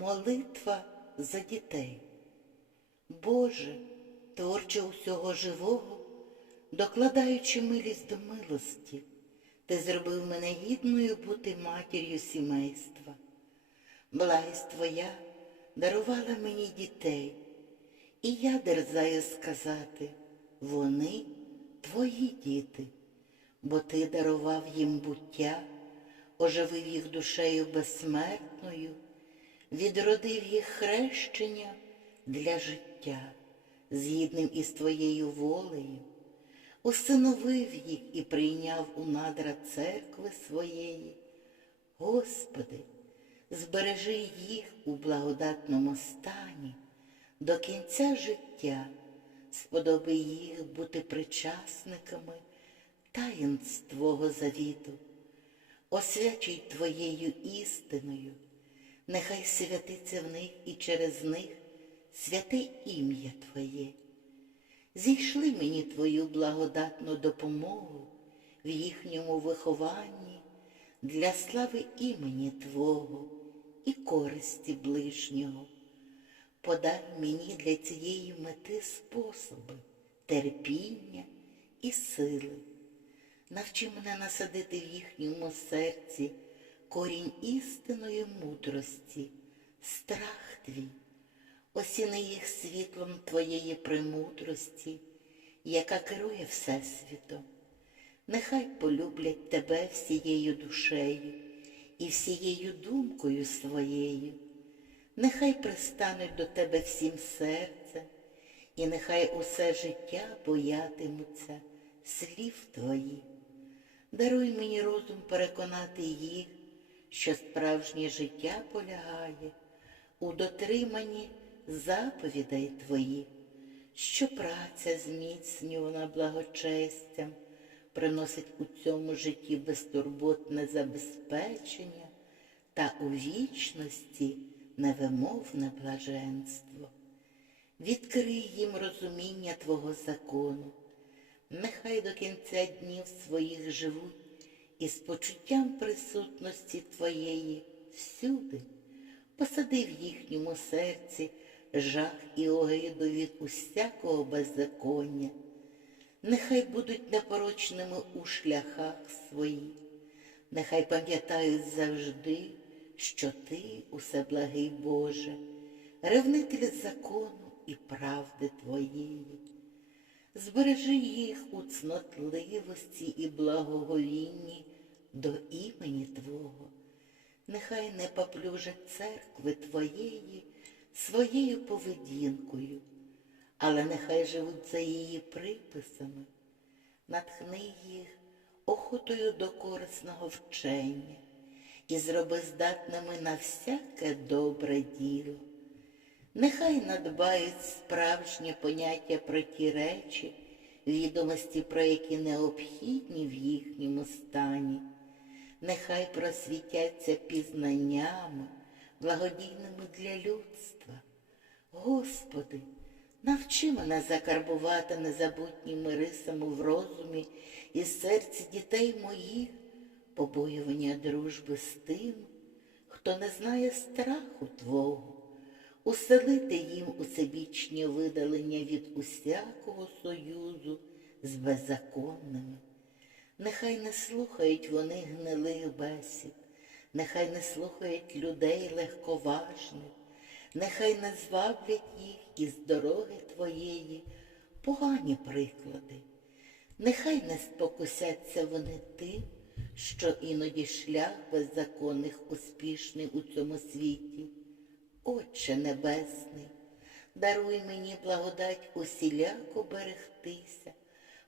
Молитва за дітей. Боже, творче усього живого, докладаючи милість до милості, ти зробив мене гідною бути матір'ю сімейства. Благість Твоя дарувала мені дітей, і я дерзаю сказати, вони твої діти, бо ти дарував їм буття, оживив їх душею безсмертною, відродив їх хрещення для життя, згідним із твоєю волею, усиновив їх і прийняв у надра церкви своєї. Господи, збережи їх у благодатному стані. До кінця життя, сподоби їх бути причасниками таїнств Твого завіту, освячуй Твоєю істиною, нехай святиться в них і через них святе ім'я Твоє. Зійшли мені Твою благодатну допомогу в їхньому вихованні для слави імені Твого і користі ближнього. Подай мені для цієї мети способи, терпіння і сили. Навчи мене насадити в їхньому серці корінь істинної мудрості, страх твій, осіни їх світлом твоєї премудрості, яка керує Всесвітом. Нехай полюблять тебе всією душею і всією думкою своєю. Нехай пристануть до тебе всім серцем, і нехай усе життя боятимуться слів твоїх. Даруй мені розум переконати їх, що справжнє життя полягає у дотриманні заповідей твоїх, що праця зміцнювана благочестям, приносить у цьому житті безтурботне забезпечення та у вічності невимовне блаженство. Відкрий їм розуміння Твого закону, нехай до кінця днів своїх живуть із почуттям присутності Твоєї всюди, посади в їхньому серці жах і огиду від усякого беззаконня, нехай будуть непорочними у шляхах своїх, нехай пам'ятають завжди, що Ти, усе благий Боже, ревнитель закону і правди Твоєї. Збережи їх у цнотливості і благоговінні до імені Твого. Нехай не поплюжать церкви Твоєї своєю поведінкою, але нехай живуть за її приписами, натхни їх охотою до корисного вчення і зроби здатними на всяке добре діло. Нехай надбають справжнє поняття про ті речі, відомості, про які необхідні в їхньому стані. Нехай просвітяться пізнаннями, благодійними для людства. Господи, навчи мене закарбувати незабутніми рисами в розумі і серці дітей моїх, побоювання дружби з тим, хто не знає страху Твого уселити їм усебічні видалення від усякого союзу з беззаконними. Нехай не слухають вони гнилих бесід, нехай не слухають людей легковажних, нехай не зваблять їх із дороги Твоєї погані приклади. Нехай не спокусяться вони тим, що іноді шлях беззаконних успішний у цьому світі. Отче Небесний, даруй мені благодать усіляко берегтися,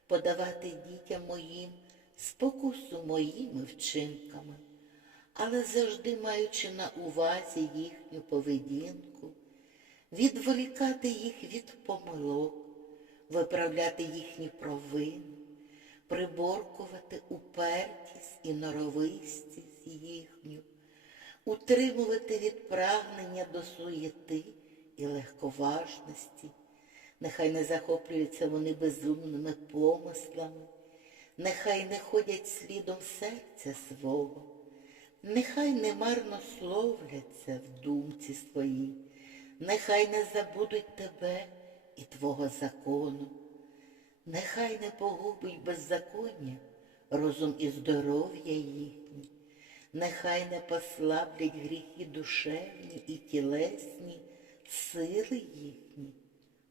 подавати дітям моїм спокусу моїми вчинками, але завжди маючи на увазі їхню поведінку, відволікати їх від помилок, виправляти їхні провини, приборкувати упертість і норовистість утримувати від прагнення до суєти і легковажності. Нехай не захоплюються вони безумними помислами, нехай не ходять слідом серця свого, Нехай не марно словляться в думці своїй, нехай не забудуть тебе і твого закону, нехай не погубить беззаконня розум і здоров'я їхні, нехай не послаблять гріхи душевні і тілесні, сили їхні,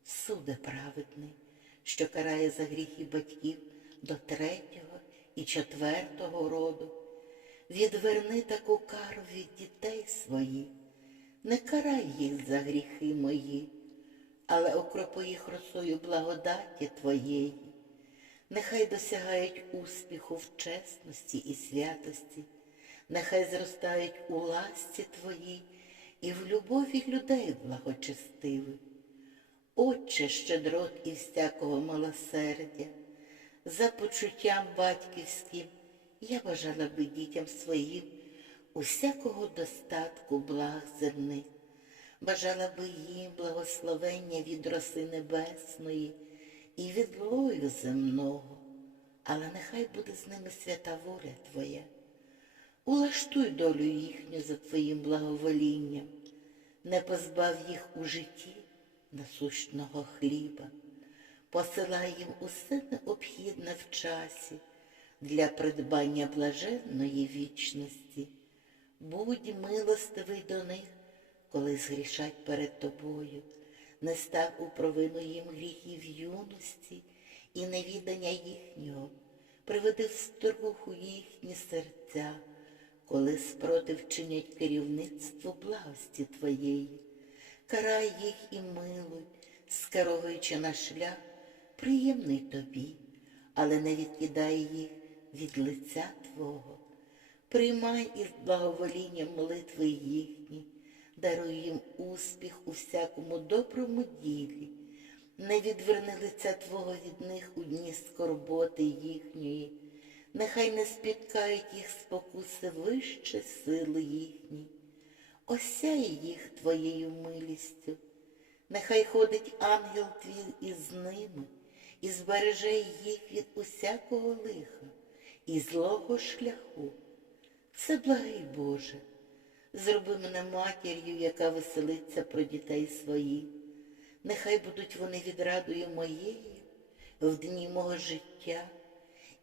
суде праведний, що карає за гріхи батьків до третього і четвертого роду. Відверни таку кару від дітей своїх, не карай їх за гріхи мої, але окропи їх росою благодаті Твоєї. Нехай досягають успіху в чесності і святості, нехай зростають у ласті Твоїй і в любові людей благочестивих. Отче щедрот і всякого милосердя, за почуттям батьківським я бажала би дітям своїм усякого достатку благ земних, бажала би їм благословення від роси небесної і від лою земного, але нехай буде з ними свята воля Твоя. Улаштуй долю їхню за Твоїм благоволінням, не позбав їх у житті насущного хліба, посилай їм усе необхідне в часі для придбання блаженної вічності. Будь милостивий до них, коли згрішать перед тобою, не став у провину їм гріхів юності і невідання їхнього, приведи в струху їхні серця, коли спротив чинять керівництву благості твоєї, карай їх і милуй, скеровуючи на шлях, приємний тобі, але не відкидай їх від лиця Твого. Приймай із благоволінням молитви їхні, даруй їм успіх у всякому доброму ділі, не відверни лиця Твого від них у дні скорботи їхньої, нехай не спіткають їх спокуси вище сили їхні, осяй їх Твоєю милістю, нехай ходить ангел твій із ними і збереже їх від усякого лиха і злого шляху. Це благий Боже, зроби мене матір'ю, яка веселиться про дітей своїх. Нехай будуть вони відрадою моєю в дні мого життя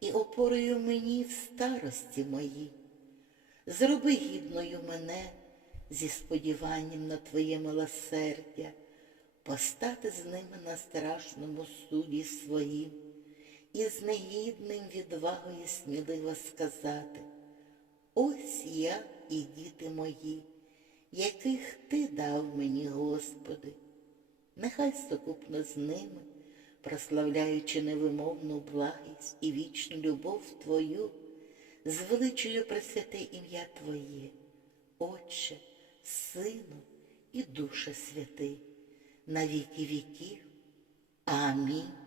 і опорою мені в старості моїй. Зроби гідною мене зі сподіванням на Твоє милосердя, постати з ними на страшному суді своїм і з негідним відвагою сміливо сказати, ось я і діти мої, яких ти дав мені, Господи, нехай сукупно з ними, прославляючи невимовну благість і вічну любов Твою, звеличую пресвяте ім'я Твоє, Отче, Сину і Душе Святий, на віки віків. Амінь.